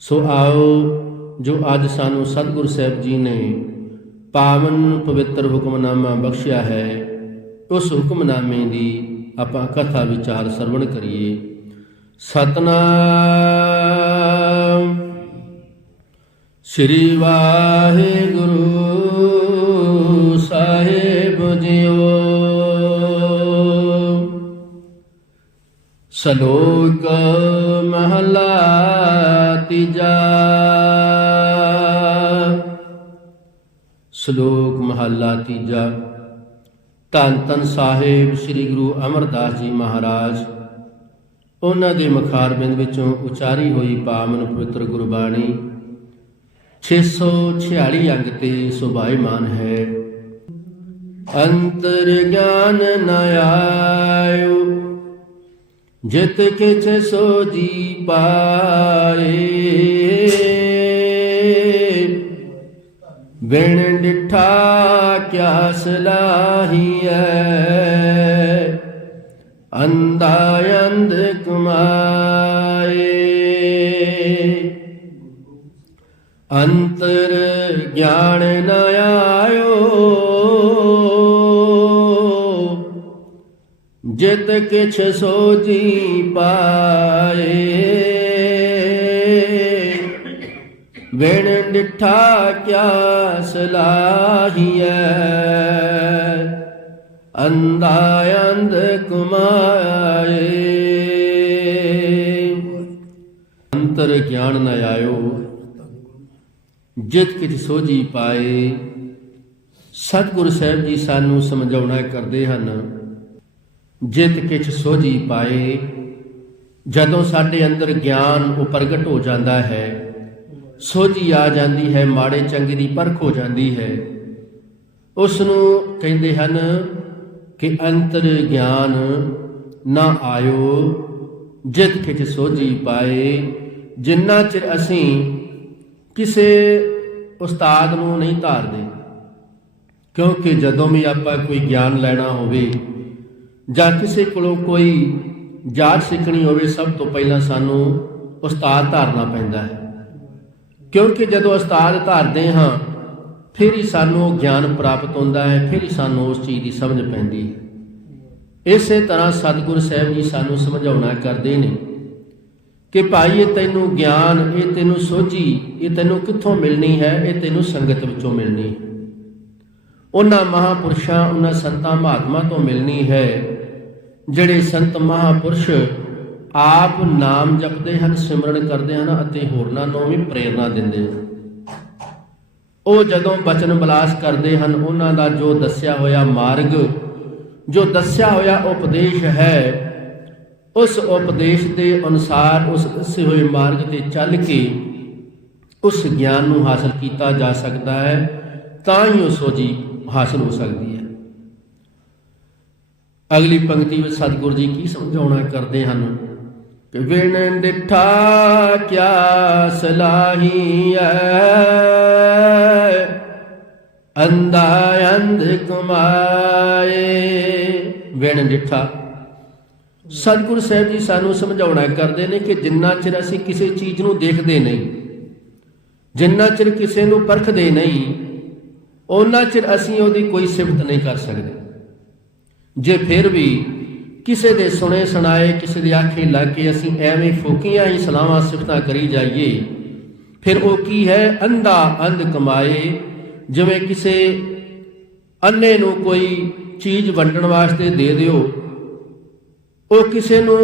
ਸੋ ਆਓ ਜੋ ਅੱਜ ਸਾਨੂੰ ਸਤਿਗੁਰ ਸਾਹਿਬ ਜੀ ਨੇ ਪਾਵਨ ਪਵਿੱਤਰ ਹੁਕਮਨਾਮਾ ਬਖਸ਼ਿਆ ਹੈ, ਉਸ ਹੁਕਮਨਾਮੇ ਦੀ ਆਪਾਂ ਕਥਾ ਵਿਚਾਰ ਸਰਵਣ ਕਰੀਏ। ਸਤਨਾਮ। ਸ੍ਰੀ ਵਾਹਿਗੁਰੂ। ਸ਼ਲੋਕ ਮਹਲਾ ਤੀਜਾ। ਸ਼ਲੋਕ ਮਹਲਾ ਤੀਜਾ। ਧੰਨ ਧੰਨ ਸਾਹਿਬ ਸ੍ਰੀ ਗੁਰੂ ਅਮਰਦਾਸ ਜੀ ਮਹਾਰਾਜ। ਉਹਨਾਂ ਦੇ ਮਖਾਰਬਿੰਦ ਵਿੱਚੋਂ ਉਚਾਰੀ ਹੋਈ ਪਾਵਨ ਪਵਿੱਤਰ ਗੁਰਬਾਣੀ। 646 ਅੰਗ ਤੇ ਸੁਭਾਈਮਾਨ ਹੈ। ਅੰਤਰ ਗਿਆਨ ਨ ਜਿਤ ਕਿਛ ਸੋ ਜੀ ਪਾਏ। ਬਿਨ ਡਿਠਾ ਕਿਆ ਸਲਾਹੀਐ ਅੰਧਾ ਅੰਧ ਕੁਮਾਏ। ਅੰਤਰ ਗਿਆਨ ਨਾ ਜਿਤ ਕਿਛ ਸੋਜੀ ਪਾਏ। ਵਿਣ ਡਿਠਾ ਕਿਆ ਸਲਾਹੀਐ। ਅੰਧਾ ਅੰਧ ਕੁਮਾਏ ਅੰਤਰ ਗਿਆਨ ਨ ਆਇਓ। ਜਿਤ ਕਿਛ ਸੋਜੀ ਪਾਏ। ਸਤਿਗੁਰ ਸਾਹਿਬ ਜੀ ਸਾਨੂੰ ਸਮਝਾਉਣਾ ਕਰਦੇ ਹਨ। ਜਿਤ ਕਿਛ ਸੋਝੀ ਪਾਏ। ਜਦੋਂ ਸਾਡੇ ਅੰਦਰ ਗਿਆਨ ਉਹ ਪ੍ਰਗਟ ਹੋ ਜਾਂਦਾ ਹੈ, ਸੋਝੀ ਆ ਜਾਂਦੀ ਹੈ, ਮਾੜੇ ਚੰਗੇ ਦੀ ਪਰਖ ਹੋ ਜਾਂਦੀ ਹੈ। ਉਸ ਨੂੰ ਕਹਿੰਦੇ ਹਨ ਕਿ ਅੰਤਰ ਗਿਆਨ ਨਾ ਆਇਓ, ਜਿਤ ਕਿਛ ਸੋਝੀ ਪਾਏ। ਜਿੰਨਾ ਚਿਰ ਅਸੀਂ ਕਿਸੇ ਉਸਤਾਦ ਨੂੰ ਨਹੀਂ ਧਾਰਦੇ, ਕਿਉਂਕਿ ਜਦੋਂ ਵੀ ਆਪਾਂ ਕੋਈ ਗਿਆਨ ਲੈਣਾ ਹੋਵੇ ਜਾਂ ਕਿਸੇ ਕੋਲੋਂ ਕੋਈ ਜਾਚ ਸਿੱਖਣੀ ਹੋਵੇ, ਸਭ ਤੋਂ ਪਹਿਲਾਂ ਸਾਨੂੰ ਉਸਤਾਦ ਧਾਰਨਾ ਪੈਂਦਾ ਹੈ। ਕਿਉਂਕਿ ਜਦੋਂ ਉਸਤਾਦ ਧਾਰਦੇ ਹਾਂ, ਫਿਰ ਹੀ ਸਾਨੂੰ ਉਹ ਗਿਆਨ ਪ੍ਰਾਪਤ ਹੁੰਦਾ ਹੈ, ਫਿਰ ਹੀ ਸਾਨੂੰ ਉਸ ਚੀਜ਼ ਦੀ ਸਮਝ ਪੈਂਦੀ ਹੈ। ਇਸੇ ਤਰ੍ਹਾਂ ਸਤਿਗੁਰ ਸਾਹਿਬ ਜੀ ਸਾਨੂੰ ਸਮਝਾਉਣਾ ਕਰਦੇ ਨੇ ਕਿ ਭਾਈ, ਇਹ ਤੈਨੂੰ ਗਿਆਨ, ਇਹ ਤੈਨੂੰ ਸੋਝੀ, ਇਹ ਤੈਨੂੰ ਕਿੱਥੋਂ ਮਿਲਣੀ ਹੈ? ਇਹ ਤੈਨੂੰ ਸੰਗਤ ਵਿੱਚੋਂ ਮਿਲਣੀ ਹੈ। ਉਹਨਾਂ ਮਹਾਪੁਰਸ਼ਾਂ, ਉਹਨਾਂ ਸੰਤਾਂ ਮਹਾਤਮਾ ਤੋਂ ਮਿਲਣੀ ਹੈ। ਜਿਹੜੇ ਸੰਤ ਮਹਾਪੁਰਸ਼ ਆਪ ਨਾਮ ਜਪਦੇ ਹਨ, ਸਿਮਰਨ ਕਰਦੇ ਹਨ ਅਤੇ ਹੋਰਨਾਂ ਨੂੰ ਵੀ ਪ੍ਰੇਰਣਾ ਦਿੰਦੇ ਹਨ। ਉਹ ਜਦੋਂ ਬਚਨ ਬਲਾਸ ਕਰਦੇ ਹਨ, ਉਹਨਾਂ ਦਾ ਜੋ ਦੱਸਿਆ ਹੋਇਆ ਮਾਰਗ, ਜੋ ਦੱਸਿਆ ਹੋਇਆ ਉਪਦੇਸ਼ ਹੈ, ਉਸ ਉਪਦੇਸ਼ ਦੇ ਅਨੁਸਾਰ ਉਸ ਦੱਸੇ ਹੋਏ ਮਾਰਗ ਤੇ ਚੱਲ ਕੇ ਉਸ ਗਿਆਨ ਨੂੰ ਹਾਸਲ ਕੀਤਾ ਜਾ ਸਕਦਾ ਹੈ, ਤਾਂ ਹੀ ਉਹ ਸੋਝੀ ਹਾਸਲ ਹੋ ਸਕਦੀ ਹੈ। ਅਗਲੀ ਪੰਕਤੀ ਵਿੱਚ ਸਤਿਗੁਰੂ ਜੀ ਕੀ ਸਮਝਾਉਣਾ ਕਰਦੇ ਹਨ? ਕਿ ਵਿਣ ਡਿਠਾ ਕਿਆ ਸਲਾਹੀਐ ਅੰਧਾ ਅੰਧ ਕੁਮਾਏ। ਵਿਣ ਡਿਠਾ ਸਤਿਗੁਰੂ ਸਾਹਿਬ ਜੀ ਸਾਨੂੰ ਸਮਝਾਉਣਾ ਕਰਦੇ ਨੇ ਕਿ ਜਿੰਨਾ ਚਿਰ ਅਸੀਂ ਕਿਸੇ ਚੀਜ਼ ਨੂੰ ਦੇਖਦੇ ਨਹੀਂ, ਜਿੰਨਾ ਚਿਰ ਕਿਸੇ ਨੂੰ ਪਰਖਦੇ ਨਹੀਂ ਉਹਨਾਂ ਚਿਰ ਅਸੀਂ ਉਹਦੀ ਕੋਈ ਸਿਫਤ ਨਹੀਂ ਕਰ ਸਕਦੇ। ਜੇ ਫਿਰ ਵੀ ਕਿਸੇ ਦੇ ਸੁਣੇ ਸੁਣਾਏ, ਕਿਸੇ ਦੀ ਆਖੇ ਲੱਗ ਕੇ ਅਸੀਂ ਐਵੇਂ ਫੋਕੀਆਂ ਹੀ ਸਲਾਹਾਂ ਸਿਫਤਾਂ ਕਰੀ ਜਾਈਏ, ਫਿਰ ਉਹ ਕੀ ਹੈ? ਅੰਧਾ ਅੰਧ ਕਮਾਏ, ਜਿਵੇਂ ਕਿਸੇ ਅੰਨੇ ਨੂੰ ਕੋਈ ਚੀਜ਼ ਵੰਡਣ ਵਾਸਤੇ ਦੇ ਦਿਓ। ਉਹ ਕਿਸੇ ਨੂੰ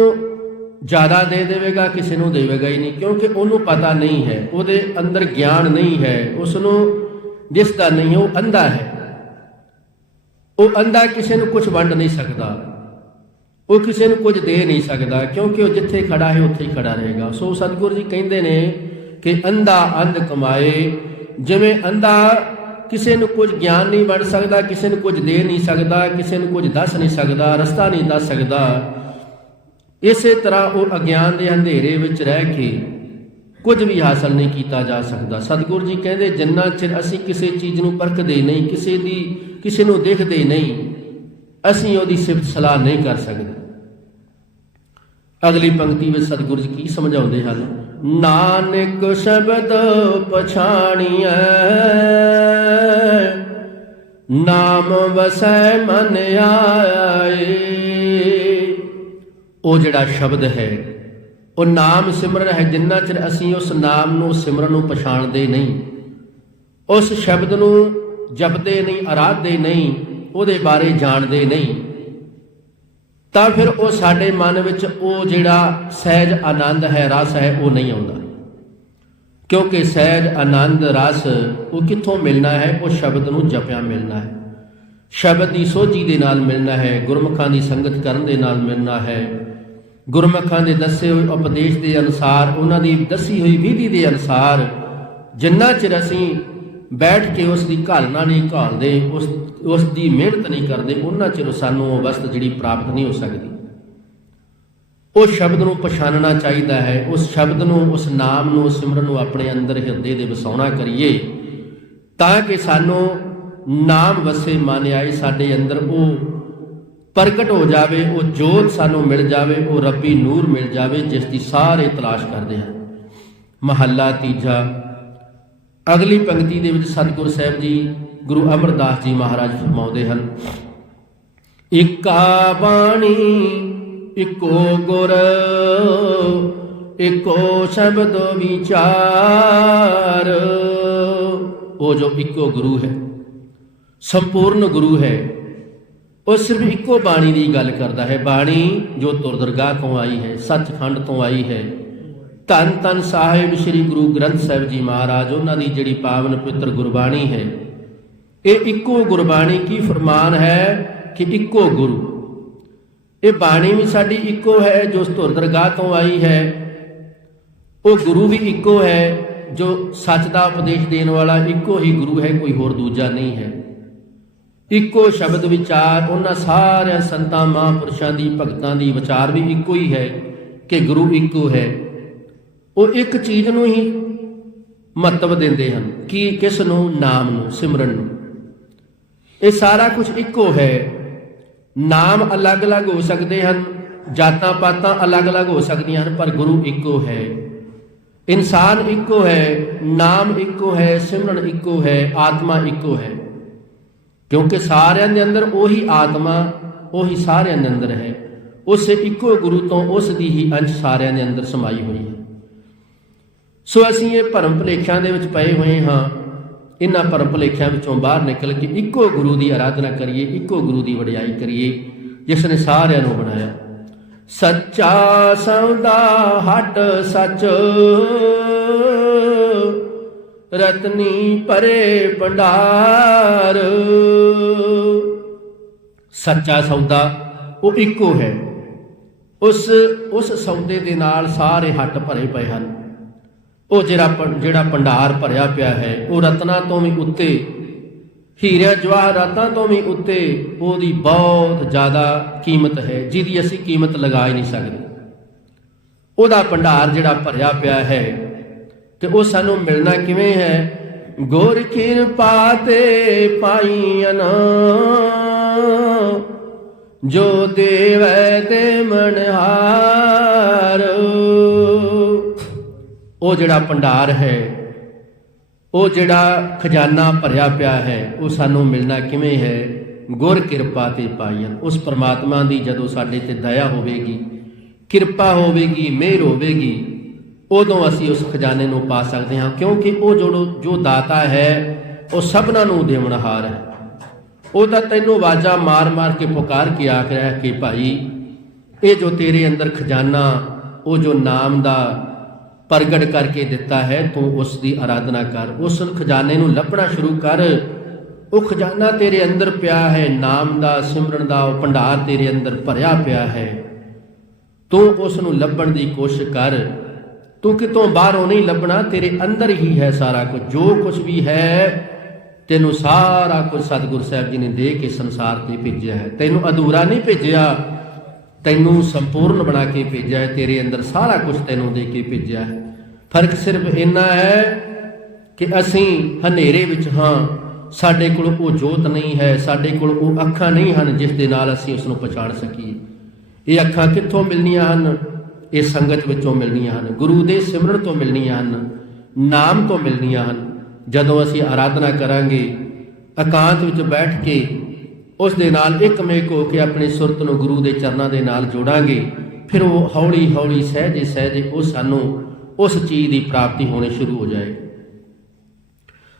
ਜ਼ਿਆਦਾ ਦੇ ਦੇਵੇਗਾ, ਕਿਸੇ ਨੂੰ ਦੇਵੇਗਾ ਹੀ ਨਹੀਂ, ਕਿਉਂਕਿ ਉਹਨੂੰ ਪਤਾ ਨਹੀਂ ਹੈ। ਉਹਦੇ ਅੰਦਰ ਗਿਆਨ ਨਹੀਂ ਹੈ। ਉਸ ਨੂੰ ਦਿਸਦਾ ਨਹੀਂ, ਉਹ ਅੰਧਾ ਹੈ। ਉਹ ਅੰਧਾ ਕਿਸੇ ਨੂੰ ਕੁਝ ਵੰਡ ਨਹੀਂ ਸਕਦਾ। ਉਹ ਕਿਸੇ ਨੂੰ ਕੁਝ ਦੇ ਨਹੀਂ ਸਕਦਾ, ਕਿਉਂਕਿ ਉਹ ਜਿੱਥੇ ਖੜਾ ਹੈ, ਉੱਥੇ ਹੀ ਖੜਾ ਰਹੇਗਾ। ਸੋ ਸਤਿਗੁਰੂ ਜੀ ਕਹਿੰਦੇ ਨੇ ਕਿ ਅੰਧਾ ਅੰਧ ਕਮਾਏ, ਜਿਵੇਂ ਅੰਧਾ ਕਿਸੇ ਨੂੰ ਕੁਝ ਗਿਆਨ ਨਹੀਂ ਵੰਡ ਸਕਦਾ, ਕਿਸੇ ਨੂੰ ਕੁਝ ਦੇ ਨਹੀਂ ਸਕਦਾ, ਕਿਸੇ ਨੂੰ ਕੁਝ ਦੱਸ ਨਹੀਂ ਸਕਦਾ, ਰਸਤਾ ਨਹੀਂ ਦੱਸ ਸਕਦਾ। ਇਸੇ ਤਰ੍ਹਾਂ ਉਹ ਅਗਿਆਨ ਦੇ ਅੰਧੇਰੇ ਵਿੱਚ ਰਹਿ ਕੇ ਕੁਝ ਵੀ ਹਾਸਲ ਨਹੀਂ ਕੀਤਾ ਜਾ ਸਕਦਾ। ਸਤਿਗੁਰੂ ਜੀ ਕਹਿੰਦੇ, ਜਿੰਨਾ ਚਿਰ ਅਸੀਂ ਕਿਸੇ ਚੀਜ਼ ਨੂੰ ਪਰਖਦੇ ਨਹੀਂ, ਕਿਸੇ ਦੀ ਕਿਸੇ ਨੂੰ ਦੇਖਦੇ ਨਹੀਂ, ਅਸੀਂ ਉਹਦੀ ਸਿਫਤ ਸਲਾਹ ਨਹੀਂ ਕਰ ਸਕਦੇ। ਅਗਲੀ ਪੰਕਤੀ ਵਿੱਚ ਸਤਿਗੁਰੂ ਜੀ ਕੀ ਸਮਝਾਉਂਦੇ ਹਨ? ਨਾਨਕ ਸ਼ਬਦ ਪਛਾਣੀਐ, ਨਾਮ ਵਸੈ ਮਨ ਆਏ। ਉਹ ਜਿਹੜਾ ਸ਼ਬਦ ਹੈ, ਉਹ ਨਾਮ ਸਿਮਰਨ ਹੈ, ਜਿੰਨਾ ਚਿਰ ਅਸੀਂ ਉਸ ਨਾਮ ਨੂੰ, ਸਿਮਰਨ ਨੂੰ ਪਛਾਣਦੇ ਨਹੀਂ। ਉਸ ਸ਼ਬਦ ਨੂੰ ਜਪਦੇ ਨਹੀਂ ਆਰਾਧਦੇ ਨਹੀਂ, ਉਹਦੇ ਬਾਰੇ ਜਾਣਦੇ ਨਹੀਂ। ਤਾਂ ਫਿਰ ਉਹ ਸਾਡੇ ਮਨ ਵਿੱਚ ਉਹ ਜਿਹੜਾ ਸਹਿਜ ਆਨੰਦ ਹੈ, ਰਸ ਹੈ, ਉਹ ਨਹੀਂ ਆਉਂਦਾ। ਕਿਉਂਕਿ ਸਹਿਜ ਆਨੰਦ, ਰਸ ਉਹ ਕਿੱਥੋਂ ਮਿਲਣਾ ਹੈ? ਉਹ ਸ਼ਬਦ ਨੂੰ ਜਪਿਆ ਮਿਲਣਾ ਹੈ। ਸ਼ਬਦ ਦੀ ਸੋਝੀ ਦੇ ਨਾਲ ਮਿਲਣਾ ਹੈ, ਗੁਰਮੁਖਾਂ ਦੀ ਸੰਗਤ ਕਰਨ ਦੇ ਨਾਲ ਮਿਲਣਾ ਹੈ। ਗੁਰਮੁਖਾਂ ਦੇ ਦੱਸੇ ਹੋਏ ਉਪਦੇਸ਼ ਦੇ ਅਨੁਸਾਰ, ਉਹਨਾਂ ਦੀ ਦੱਸੀ ਹੋਈ ਵਿਧੀ ਦੇ ਅਨੁਸਾਰ, ਜਿੰਨਾ ਚਿਰ ਅਸੀਂ ਬੈਠ ਕੇ ਉਸ ਦੀ ਘਾਲਣਾ ਨਹੀਂ ਘਾਲਦੇ, ਉਸ ਉਸ ਦੀ ਮਿਹਨਤ ਨਹੀਂ ਕਰਦੇ, ਉਹਨਾਂ ਚਿਰ ਸਾਨੂੰ ਉਹ ਵਸਤ ਜਿਹੜੀ ਪ੍ਰਾਪਤ ਨਹੀਂ ਹੋ ਸਕਦੀ। ਉਹ ਸ਼ਬਦ ਨੂੰ ਪਛਾਣਨਾ ਚਾਹੀਦਾ ਹੈ, ਉਸ ਸ਼ਬਦ ਨੂੰ, ਉਸ ਨਾਮ ਨੂੰ ਸਿਮਰਨ ਨੂੰ ਆਪਣੇ ਅੰਦਰ ਹਿਰਦੇ ਦੇ ਵਸਾਉਣਾ ਕਰੀਏ, ਤਾਂ ਕਿ ਸਾਨੂੰ ਨਾਮ ਵਸੇ ਮਨ ਆਏ, ਸਾਡੇ ਅੰਦਰ ਉਹ ਪ੍ਰਗਟ ਹੋ ਜਾਵੇ, ਉਹ ਜੋਤ ਸਾਨੂੰ ਮਿਲ ਜਾਵੇ, ਉਹ ਰੱਬੀ ਨੂਰ ਮਿਲ ਜਾਵੇ, ਜਿਸ ਦੀ ਸਾਰੇ ਤਲਾਸ਼ ਕਰਦੇ ਹਨ। ਮਹੱਲਾ ਤੀਜਾ ਅਗਲੀ ਪੰਕਤੀ ਦੇ ਵਿੱਚ ਸਤਿਗੁਰ ਸਾਹਿਬ ਜੀ ਗੁਰੂ ਅਮਰਦਾਸ ਜੀ ਮਹਾਰਾਜ ਫਰਮਾਉਂਦੇ ਹਨ, ਇਕਾ ਬਾਣੀ, ਇਕੋ ਗੁਰ, ਇਕੋ ਸ਼ਬਦ ਵਿਚਾਰ। ਉਹ ਜੋ ਇੱਕੋ ਗੁਰੂ ਹੈ, ਸੰਪੂਰਨ ਗੁਰੂ ਹੈ, ਉਹ ਸਿਰਫ ਇੱਕੋ ਬਾਣੀ ਦੀ ਗੱਲ ਕਰਦਾ ਹੈ। ਬਾਣੀ ਜੋ ਤੁਰਦਰਗਾਹ ਤੋਂ ਆਈ ਹੈ, ਸੱਚਖੰਡ ਤੋਂ ਆਈ ਹੈ ਧੰਨ ਧੰਨ ਸਾਹਿਬ ਸ੍ਰੀ ਗੁਰੂ ਗ੍ਰੰਥ ਸਾਹਿਬ ਜੀ ਮਹਾਰਾਜ, ਉਹਨਾਂ ਦੀ ਜਿਹੜੀ ਪਾਵਨ ਪਵਿੱਤਰ ਗੁਰਬਾਣੀ ਹੈ, ਇਹ ਇੱਕੋ ਗੁਰਬਾਣੀ ਕੀ ਫਰਮਾਨ ਹੈ ਕਿ ਇੱਕੋ ਗੁਰੂ। ਇਹ ਬਾਣੀ ਵੀ ਸਾਡੀ ਇੱਕੋ ਹੈ, ਜੋ ਧੁਰ ਦਰਗਾਹ ਤੋਂ ਆਈ ਹੈ। ਉਹ ਗੁਰੂ ਵੀ ਇੱਕੋ ਹੈ, ਜੋ ਸੱਚ ਦਾ ਉਪਦੇਸ਼ ਦੇਣ ਵਾਲਾ ਇੱਕੋ ਹੀ ਗੁਰੂ ਹੈ, ਕੋਈ ਹੋਰ ਦੂਜਾ ਨਹੀਂ ਹੈ। ਇੱਕੋ ਸ਼ਬਦ ਵਿਚਾਰ, ਉਹਨਾਂ ਸਾਰਿਆਂ ਸੰਤਾਂ, ਮਹਾਂਪੁਰਸ਼ਾਂ ਦੀ, ਭਗਤਾਂ ਦੀ ਵਿਚਾਰ ਵੀ ਇੱਕੋ ਹੀ ਹੈ ਕਿ ਗੁਰੂ ਇੱਕੋ ਹੈ। ਉਹ ਇੱਕ ਚੀਜ਼ ਨੂੰ ਹੀ ਮਹੱਤਵ ਦਿੰਦੇ ਹਨ, ਕਿ ਕਿਸ ਨੂੰ? ਨਾਮ ਨੂੰ, ਸਿਮਰਨ ਨੂੰ। ਇਹ ਸਾਰਾ ਕੁਝ ਇੱਕੋ ਹੈ। ਨਾਮ ਅਲੱਗ-ਅਲੱਗ ਹੋ ਸਕਦੇ ਹਨ, ਜਾਤਾਂ ਪਾਤਾਂ ਅਲੱਗ-ਅਲੱਗ ਹੋ ਸਕਦੀਆਂ ਹਨ, ਪਰ ਗੁਰੂ ਇੱਕੋ ਹੈ। ਇਨਸਾਨ ਇੱਕੋ ਹੈ, ਨਾਮ ਇੱਕੋ ਹੈ, ਸਿਮਰਨ ਇੱਕੋ ਹੈ, ਆਤਮਾ ਇੱਕੋ ਹੈ। ਕਿਉਂਕਿ ਸਾਰਿਆਂ ਦੇ ਅੰਦਰ ਉਹੀ ਆਤਮਾ, ਉਹੀ ਸਾਰਿਆਂ ਦੇ ਅੰਦਰ ਹੈ। ਉਸ ਇੱਕੋ ਗੁਰੂ ਤੋਂ ਉਸ ਦੀ ਹੀ ਅੰਸ਼ ਸਾਰਿਆਂ ਦੇ ਅੰਦਰ ਸਮਾਈ ਹੋਈ ਹੈ। ਸੋ ਅਸੀਂ ਇਹ ਭਰਮ ਭੁਲੇਖਿਆਂ ਦੇ ਵਿੱਚ ਪਏ ਹੋਏ ਹਾਂ। ਇਹਨਾਂ ਭਰਮ ਭੁਲੇਖਿਆਂ ਵਿੱਚੋਂ ਬਾਹਰ ਨਿਕਲ ਕੇ ਇੱਕੋ ਗੁਰੂ ਦੀ ਆਰਾਧਨਾ ਕਰੀਏ, ਇੱਕੋ ਗੁਰੂ ਦੀ ਵਡਿਆਈ ਕਰੀਏ, ਜਿਸ ਨੇ ਸਾਰਿਆਂ ਨੂੰ ਬਣਾਇਆ। ਸੱਚਾ ਸੌਦਾ ਹਟ ਸੱਚ, ਰਤਨੀ ਪਰੇ ਭੰਡਾਰ। ਸੱਚਾ ਸੌਦਾ ਉਹ ਇੱਕੋ ਹੈ। ਉਸ ਉਸ ਸੌਦੇ ਦੇ ਨਾਲ ਸਾਰੇ ਹੱਟ ਭਰੇ ਪਏ ਹਨ। ਉਹ ਜਿਹੜਾ ਪ- ਜਿਹੜਾ ਭੰਡਾਰ ਭਰਿਆ ਪਿਆ ਹੈ, ਉਹ ਰਤਨਾ ਤੋਂ ਵੀ ਉੱਤੇ, ਹੀਰਿਆਂ ਜਵਾਹਰਾਤਾਂ ਤੋਂ ਵੀ ਉੱਤੇ, ਉਹਦੀ ਬਹੁਤ ਜ਼ਿਆਦਾ ਕੀਮਤ ਹੈ, ਜਿਹਦੀ ਅਸੀਂ ਕੀਮਤ ਲਗਾ ਹੀ ਨਹੀਂ ਸਕਦੇ। ਉਹਦਾ ਭੰਡਾਰ ਜਿਹੜਾ ਭਰਿਆ ਪਿਆ ਹੈ, ਤੇ ਉਹ ਸਾਨੂੰ ਮਿਲਣਾ ਕਿਵੇਂ ਹੈ? ਗੁਰ ਕਿਰਪਾ ਤੇ ਪਾਈਆਂ ਜੋ ਦੇਵੈ ਤੇ ਮਨਹਾਰ ਉਹ ਜਿਹੜਾ ਭੰਡਾਰ ਹੈ, ਉਹ ਜਿਹੜਾ ਖਜ਼ਾਨਾ ਭਰਿਆ ਪਿਆ ਹੈ, ਉਹ ਸਾਨੂੰ ਮਿਲਣਾ ਕਿਵੇਂ ਹੈ? ਗੁਰ ਕਿਰਪਾ ਤੇ ਪਾਈਨ ਉਸ ਪ੍ਰਮਾਤਮਾ ਦੀ ਜਦੋਂ ਸਾਡੇ ਤੇ ਦਇਆ ਹੋਵੇਗੀ, ਕਿਰਪਾ ਹੋਵੇਗੀ, ਮਿਹਰ ਹੋਵੇਗੀ, ਉਦੋਂ ਅਸੀਂ ਉਸ ਖਜ਼ਾਨੇ ਨੂੰ ਪਾ ਸਕਦੇ ਹਾਂ, ਕਿਉਂਕਿ ਉਹ ਜੋ ਜੋ ਦਾਤਾ ਹੈ, ਉਹ ਸਭਨਾਂ ਨੂੰ ਦੇਵਨਹਾਰ ਹੈ। ਉਹ ਤਾਂ ਤੈਨੂੰ ਆਵਾਜ਼ਾਂ ਮਾਰ-ਮਾਰ ਕੇ ਪੁਕਾਰ ਕੇ ਆਖ ਰਿਹਾ ਹੈ ਕਿ ਭਾਈ, ਇਹ ਜੋ ਤੇਰੇ ਅੰਦਰ ਖਜ਼ਾਨਾ, ਉਹ ਜੋ ਨਾਮ ਦਾ ਪ੍ਰਗਟ ਕਰਕੇ ਦਿੱਤਾ ਹੈ, ਤੂੰ ਉਸ ਦੀ ਆਰਾਧਨਾ ਕਰ। ਉਸ ਖਜ਼ਾਨੇ ਨੂੰ ਲੱਭਣਾ ਸ਼ੁਰੂ ਕਰ। ਉਹ ਖਜ਼ਾਨਾ ਤੇਰੇ ਅੰਦਰ ਪਿਆ ਹੈ, ਨਾਮ ਦਾ, ਸਿਮਰਨ ਦਾ, ਉਹ ਭੰਡਾਰ ਤੇਰੇ ਅੰਦਰ ਭਰਿਆ ਪਿਆ ਹੈ। ਤੂੰ ਉਸ ਨੂੰ ਲੱਭਣ ਦੀ ਕੋਸ਼ਿਸ਼ ਕਰ। ਤੂੰ ਕਿਤੋਂ ਬਾਹਰੋਂ ਨਹੀਂ ਲੱਭਣਾ, ਤੇਰੇ ਅੰਦਰ ਹੀ ਹੈ ਸਾਰਾ ਕੁਝ। ਜੋ ਕੁਝ ਵੀ ਹੈ, ਤੈਨੂੰ ਸਾਰਾ ਕੁਝ ਸਤਿਗੁਰ ਸਾਹਿਬ ਜੀ ਨੇ ਦੇ ਕੇ ਸੰਸਾਰ ਤੇ ਭੇਜਿਆ ਹੈ। ਤੈਨੂੰ ਅਧੂਰਾ ਨਹੀਂ ਭੇਜਿਆ। ਤੈਨੂੰ ਸੰਪੂਰਨ ਬਣਾ ਕੇ ਭੇਜਿਆ ਹੈ, ਤੇਰੇ ਅੰਦਰ ਸਾਰਾ ਕੁਝ ਤੈਨੂੰ ਦੇ ਕੇ ਭੇਜਿਆ ਹੈ। ਫ਼ਰਕ ਸਿਰਫ ਇੰਨਾ ਹੈ ਕਿ ਅਸੀਂ ਹਨੇਰੇ ਵਿੱਚ ਹਾਂ। ਸਾਡੇ ਕੋਲ ਉਹ ਜੋਤ ਨਹੀਂ ਹੈ, ਸਾਡੇ ਕੋਲ ਉਹ ਅੱਖਾਂ ਨਹੀਂ ਹਨ ਜਿਸ ਦੇ ਨਾਲ ਅਸੀਂ ਉਸ ਨੂੰ ਪਛਾਣ ਸਕੀਏ। ਇਹ ਅੱਖਾਂ ਕਿੱਥੋਂ ਮਿਲਣੀਆਂ ਹਨ? ਇਹ ਸੰਗਤ ਵਿੱਚੋਂ ਮਿਲਣੀਆਂ ਹਨ। ਗੁਰੂ ਦੇ ਸਿਮਰਨ ਤੋਂ ਮਿਲਣੀਆਂ ਹਨ, ਨਾਮ ਤੋਂ ਮਿਲਣੀਆਂ ਹਨ। ਜਦੋਂ ਅਸੀਂ ਆਰਾਧਨਾ ਕਰਾਂਗੇ, ਇਕਾਂਤ ਵਿੱਚ ਬੈਠ ਕੇ ਉਸ ਦੇ ਨਾਲ ਇੱਕਮੇਕ ਹੋ ਕੇ ਆਪਣੀ ਸੁਰਤ ਨੂੰ ਗੁਰੂ ਦੇ ਚਰਨਾਂ ਦੇ ਨਾਲ ਜੋੜਾਂਗੇ, ਫਿਰ ਉਹ ਹੌਲੀ ਹੌਲੀ ਸਹਿਜੇ ਸਹਿਜੇ ਉਹ ਸਾਨੂੰ ਉਸ ਚੀਜ਼ ਦੀ ਪ੍ਰਾਪਤੀ ਹੋਣੀ ਸ਼ੁਰੂ ਹੋ ਜਾਏ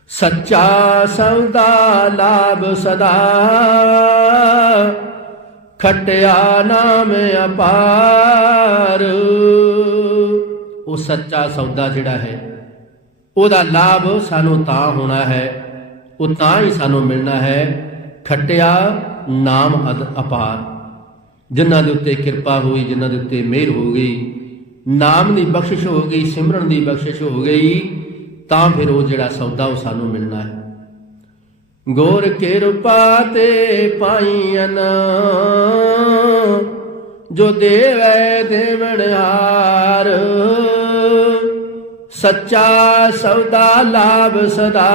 ਸੱਚਾ ਸੌਦਾ ਲਾਭ ਸਦਾ ਖਟਿਆ ਨਾਮ ਅਪਾਰ। ਉਹ ਸੱਚਾ ਸੌਦਾ ਜਿਹੜਾ ਹੈ, ਉਹਦਾ ਲਾਭ ਸਾਨੂੰ ਤਾਂ ਹੋਣਾ ਹੈ, ਉਹ ਤਾਂ ਹੀ ਸਾਨੂੰ ਮਿਲਣਾ ਹੈ ਖਟਿਆ ਨਾਮ ਅਦ ਅਪਾਰ, ਜਿਨ੍ਹਾਂ ਦੇ ਉੱਤੇ ਕਿਰਪਾ ਹੋਈ, ਜਿਨ੍ਹਾਂ ਦੇ ਉੱਤੇ ਮਿਹਰ ਹੋ ਗਈ। ਨਾਮ ਦੀ ਬਖਸ਼ਿਸ਼ ਹੋ ਗਈ, ਸਿਮਰਨ ਦੀ ਬਖਸ਼ਿਸ਼ ਹੋ ਗਈ, ਤਾਂ ਫਿਰ ਉਹ ਜਿਹੜਾ ਸੌਦਾ ਉਹ ਸਾਨੂੰ ਮਿਲਣਾ ਹੈ। ਗੋਰ ਕਿਰਪਾ ਤੇ ਪਾਈਆਂ ਜੋ ਦੇਵੈ ਦੇਵਨਹਾਰ ਸੱਚਾ ਸੌਦਾ ਲਾਭ ਸਦਾ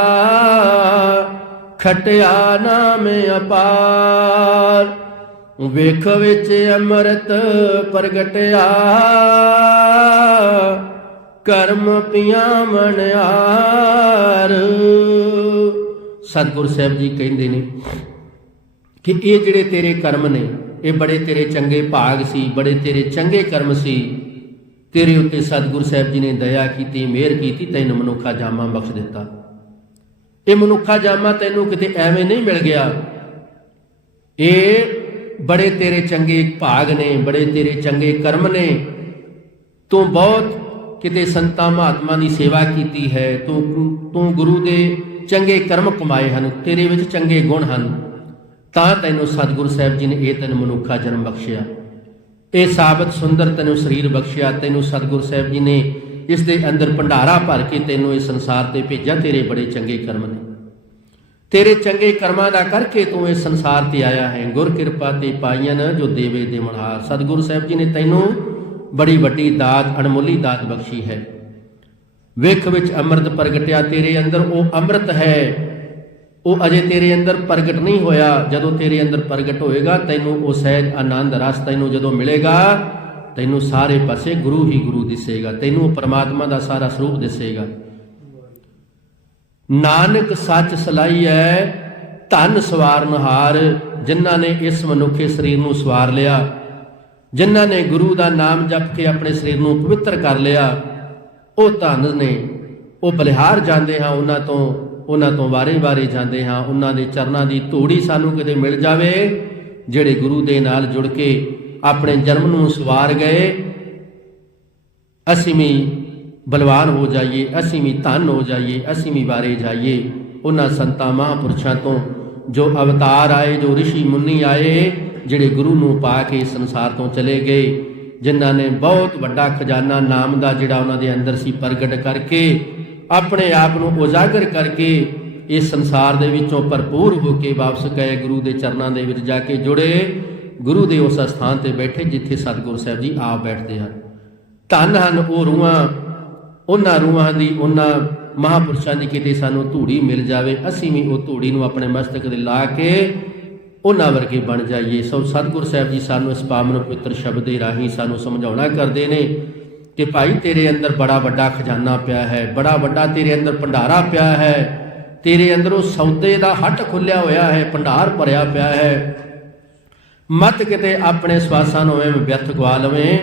ਖਟਿਆ ਨਾਮ ਅਪਾਰ, ਵੇਖ ਵਿੱਚ ਅੰਮ੍ਰਿਤ ਪ੍ਰਗਟਿਆ। ਕਰਮ ਪਿਆ ਮਨਿਆਰ ਸਤਿਗੁਰ ਸਾਹਿਬ ਜੀ ਕਹਿੰਦੇ ਨੇ ਕਿ ਇਹ ਜਿਹੜੇ ਤੇਰੇ ਕਰਮ ਨੇ, ਇਹ ਬੜੇ ਤੇਰੇ ਚੰਗੇ ਭਾਗ ਸੀ, ਬੜੇ ਤੇਰੇ ਚੰਗੇ ਕਰਮ ਸੀ। ਤੇਰੇ ਉੱਤੇ ਸਤਿਗੁਰ ਸਾਹਿਬ ਜੀ ਨੇ ਦਇਆ ਕੀਤੀ, ਮਿਹਰ ਕੀਤੀ, ਤੈਨੂੰ ਮਨੁੱਖਾ ਜਾਮਾ ਬਖਸ਼ ਦਿੱਤਾ। ਇਹ ਮਨੁੱਖਾ ਜਾਮਾ ਤੈਨੂੰ ਕਿਤੇ ਐਵੇਂ ਨਹੀਂ ਮਿਲ ਗਿਆ। ਇਹ ਬੜੇ ਤੇਰੇ ਚੰਗੇ ਭਾਗ ਨੇ, ਬੜੇ ਤੇਰੇ ਚੰਗੇ ਕਰਮ ਨੇ। ਤੂੰ ਬਹੁਤ ਕਿਤੇ ਸੰਤਾਂ ਮਹਾਤਮਾ ਦੀ ਸੇਵਾ ਕੀਤੀ ਹੈ। ਤੂੰ ਤੂੰ ਗੁਰੂ ਦੇ ਚੰਗੇ ਕਰਮ ਕਮਾਏ ਹਨ, ਤੇਰੇ ਵਿੱਚ ਚੰਗੇ ਗੁਣ ਹਨ। ਤਾਂ ਤੈਨੂੰ ਸਤਿਗੁਰੂ ਸਾਹਿਬ ਜੀ ਨੇ ਇਹ ਤੈਨੂੰ ਮਨੁੱਖਾ ਜਨਮ ਬਖਸ਼ਿਆ। ਇਹ ਸਾਬਤ ਸੁੰਦਰ ਤੈਨੂੰ ਸਰੀਰ ਬਖਸ਼ਿਆ। ਤੈਨੂੰ ਸਤਿਗੁਰੂ ਸਾਹਿਬ ਜੀ ਨੇ ਇਸ ਦੇ ਅੰਦਰ ਭੰਡਾਰਾ ਭਰ ਕੇ ਤੈਨੂੰ ਇਸ ਸੰਸਾਰ ਤੇ ਭੇਜਿਆ ਤੇਰੇ ਬੜੇ ਚੰਗੇ ਕਰਮ ਨੇ। ਤੇਰੇ ਚੰਗੇ ਕਰਮਾਂ ਦਾ ਕਰਕੇ ਤੂੰ ਇਸ ਸੰਸਾਰ ਤੇ ਆਇਆ ਹੈ। ਗੁਰ ਕਿਰਪਾ ਤੇ ਪਾਈਆਂ ਜੋ ਦੇਵੇ ਦੇ ਮਨਹਾਰ ਸਤਿਗੁਰੂ ਸਾਹਿਬ ਜੀ ਨੇ ਤੈਨੂੰ ਬੜੀ ਵੱਡੀ ਦਾਤ, ਅਣਮੁੱਲੀ ਦਾਤ ਬਖਸ਼ੀ ਹੈ। ਵੇਖ ਵਿੱਚ ਅੰਮ੍ਰਿਤ ਪ੍ਰਗਟਿਆ ਤੇਰੇ ਅੰਦਰ, ਉਹ ਅੰਮ੍ਰਿਤ ਹੈ। ਉਹ ਅਜੇ ਤੇਰੇ ਅੰਦਰ ਪ੍ਰਗਟ ਨਹੀਂ ਹੋਇਆ। ਜਦੋਂ ਤੇਰੇ ਅੰਦਰ ਪ੍ਰਗਟ ਹੋਏਗਾ, ਤੈਨੂੰ ਉਹ ਸਹਿਜ ਆਨੰਦ ਰਸ ਤੈਨੂੰ ਜਦੋਂ ਮਿਲੇਗਾ ਤੈਨੂੰ ਸਾਰੇ ਪਾਸੇ ਗੁਰੂ ਹੀ ਗੁਰੂ ਦਿਸੇਗਾ, ਤੈਨੂੰ ਉਹ ਪਰਮਾਤਮਾ ਦਾ ਸਾਰਾ ਸਰੂਪ ਦਿਸੇਗਾ। ਨਾਨਕ ਸੱਚ ਸਲਾਈਐ ਧਨ ਸਵਾਰਨਹਾਰ ਜਿਨ੍ਹਾਂ ਨੇ ਇਸ ਮਨੁੱਖੇ ਸਰੀਰ ਨੂੰ ਸਵਾਰ ਲਿਆ, ਜਿਨ੍ਹਾਂ ਨੇ ਗੁਰੂ ਦਾ ਨਾਮ ਜਪ ਕੇ ਆਪਣੇ ਸਰੀਰ ਨੂੰ ਪਵਿੱਤਰ ਕਰ ਲਿਆ, ਉਹ ਧਨ ਨੇ, ਉਹ ਬਲਿਹਾਰ ਜਾਂਦੇ ਹਾਂ ਉਹਨਾਂ ਤੋਂ ਉਹਨਾਂ ਤੋਂ ਵਾਰੇ-ਵਾਰੇ ਜਾਂਦੇ ਹਾਂ, ਉਹਨਾਂ ਦੇ ਚਰਨਾਂ ਦੀ ਧੂੜੀ ਸਾਨੂੰ ਕਿਤੇ ਮਿਲ ਜਾਵੇ, ਜਿਹੜੇ ਗੁਰੂ ਦੇ ਨਾਲ ਜੁੜ ਕੇ ਆਪਣੇ ਜਨਮ ਨੂੰ ਸਵਾਰ ਗਏ। ਅਸੀਂ ਵੀ ਬਲਵਾਨ ਹੋ ਜਾਈਏ, ਅਸੀਂ ਵੀ ਧਨ ਹੋ ਜਾਈਏ, ਅਸੀਂ ਵੀ ਵਾਰੇ ਜਾਈਏ। ਉਹਨਾਂ ਸੰਤਾਂ ਮਹਾਂਪੁਰਸ਼ਾਂ ਤੋਂ ਜੋ ਅਵਤਾਰ ਆਏ, ਜੋ ઋષਿ ਮੁੰਨੀ ਆਏ, ਜਿਹੜੇ ਗੁਰੂ ਨੂੰ ਪਾ ਕੇ ਸੰਸਾਰ ਤੋਂ ਚਲੇ ਗਏ, ਜਿਨ੍ਹਾਂ ਨੇ ਬਹੁਤ ਵੱਡਾ ਖਜ਼ਾਨਾ ਨਾਮ ਦਾ ਜਿਹੜਾ ਉਹਨਾਂ ਦੇ ਅੰਦਰ ਸੀ ਪ੍ਰਗਟ ਕਰਕੇ ਆਪਣੇ ਆਪ ਨੂੰ ਉਜਾਗਰ ਕਰਕੇ ਇਸ ਸੰਸਾਰ ਦੇ ਵਿੱਚੋਂ ਭਰਪੂਰ ਹੋ ਕੇ ਵਾਪਸ ਗਏ, ਗੁਰੂ ਦੇ ਚਰਨਾਂ ਦੇ ਵਿੱਚ ਜਾ ਕੇ ਜੁੜੇ। ਗੁਰੂ ਦੇ ਉਸ ਸਥਾਨ ਤੇ ਬੈਠੇ ਜਿੱਥੇ ਸਤਿਗੁਰ ਸਾਹਿਬ ਜੀ ਆਪ ਬੈਠਦੇ ਹਨ। ਧੰਨ ਹਨ ਉਹ ਰੂਹਾਂ, ਉਹਨਾਂ ਰੂਹਾਂ ਦੀ, ਉਹਨਾਂ ਮਹਾਪੁਰਸ਼ਾਂ ਦੀ ਕਿਤੇ ਸਾਨੂੰ ਧੂੜੀ ਮਿਲ ਜਾਵੇ, ਅਸੀਂ ਵੀ ਉਹ ਧੂੜੀ ਨੂੰ ਆਪਣੇ ਮਸਤਕ ਤੇ ਲਾ ਕੇ ਉਹਨਾਂ ਵਰਗੇ ਬਣ ਜਾਈਏ। ਸੋ ਸਤਿਗੁਰ ਸਾਹਿਬ ਜੀ ਸਾਨੂੰ ਇਸ ਪਾਵਨ ਪਵਿੱਤਰ ਸ਼ਬਦ ਦੇ ਰਾਹੀਂ ਸਾਨੂੰ ਸਮਝਾਉਣਾ ਕਰਦੇ ਨੇ ਕਿ ਭਾਈ ਤੇਰੇ ਅੰਦਰ ਬੜਾ ਵੱਡਾ ਖਜ਼ਾਨਾ ਪਿਆ ਹੈ, ਬੜਾ ਵੱਡਾ ਤੇਰੇ ਅੰਦਰ ਭੰਡਾਰਾ ਪਿਆ ਹੈ, ਤੇਰੇ ਅੰਦਰੋਂ ਸੌਦੇ ਦਾ ਹੱਟ ਖੁੱਲਿਆ ਹੋਇਆ ਹੈ, ਭੰਡਾਰ ਭਰਿਆ ਪਿਆ ਹੈ। ਮਤ ਕਿਤੇ ਆਪਣੇ ਸਵਾਸਾਂ ਨੂੰ ਐਵੇਂ ਵਿਅਰਥ ਗਵਾ ਲਵੇਂ,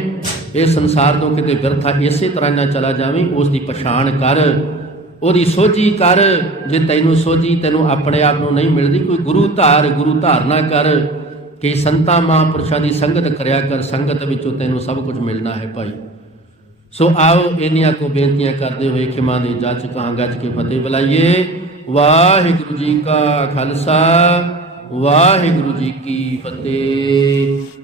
ਇਹ ਸੰਸਾਰ ਤੋਂ ਕਿਤੇ ਵਿਰਥਾ ਇਸੇ ਤਰ੍ਹਾਂ ਨਾ ਚਲਾ ਜਾਵੇਂ ਉਸ ਦੀ ਪਛਾਣ ਕਰ, ਉਹਦੀ ਸੋਝੀ ਕਰ, ਜੇ ਤੈਨੂੰ ਸੋਝੀ ਤੈਨੂੰ ਆਪਣੇ ਆਪ ਨੂੰ ਨਹੀਂ ਮਿਲਦੀ, ਕੋਈ ਗੁਰੂ ਧਾਰ, ਗੁਰੂ ਧਾਰਨਾ ਕਰ, ਕਿ ਸੰਤਾਂ ਮਹਾਂਪੁਰਸ਼ਾਂ ਦੀ ਸੰਗਤ ਕਰਿਆ ਕਰ, ਸੰਗਤ ਵਿੱਚੋਂ ਤੈਨੂੰ ਸਭ ਕੁਝ ਮਿਲਣਾ ਹੈ ਭਾਈ। ਸੋ ਆਓ ਇੰਨੀਆਂ ਕੋ ਬੇਨਤੀਆਂ ਕਰਦੇ ਹੋਏ ਖਿਮਾ ਦੀ ਜੱਜ ਕਹਾਂ ਗੱਜ ਕੇ ਫਤਿਹ ਬੁਲਾਈਏ। ਵਾਹਿਗੁਰੂ ਜੀ ਕਾ ਖਾਲਸਾ। ਵਾਹਿਗੁਰੂ ਜੀ ਕੀ ਫਤਿਹ।